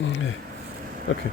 Okay. Okay.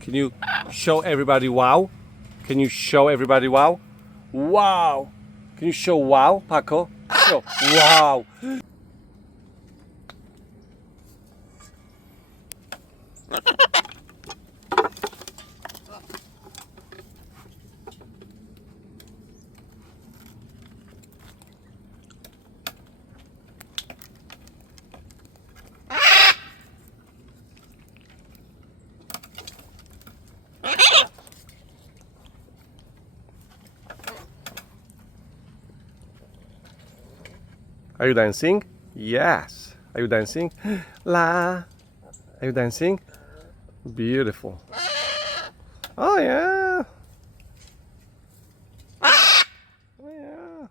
Can you show everybody wow? Can you show everybody wow? Wow! Can you show wow, Paco? Show wow! Are you dancing? Yes. Are you dancing? La. Are you dancing? Beautiful. Oh yeah. Oh yeah.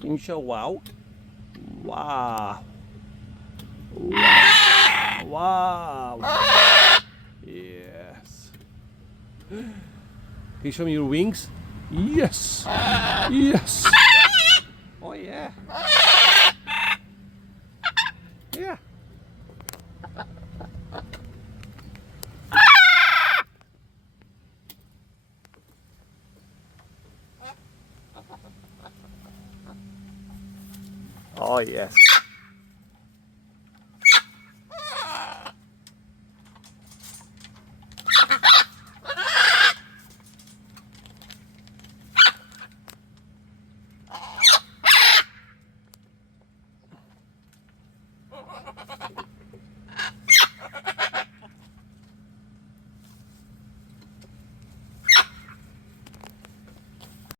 Can you show wow? Wow. Wow. Wow. Yes. Can you show me your wings? Yes. Yes. Oh yeah. Yeah. Oh yes.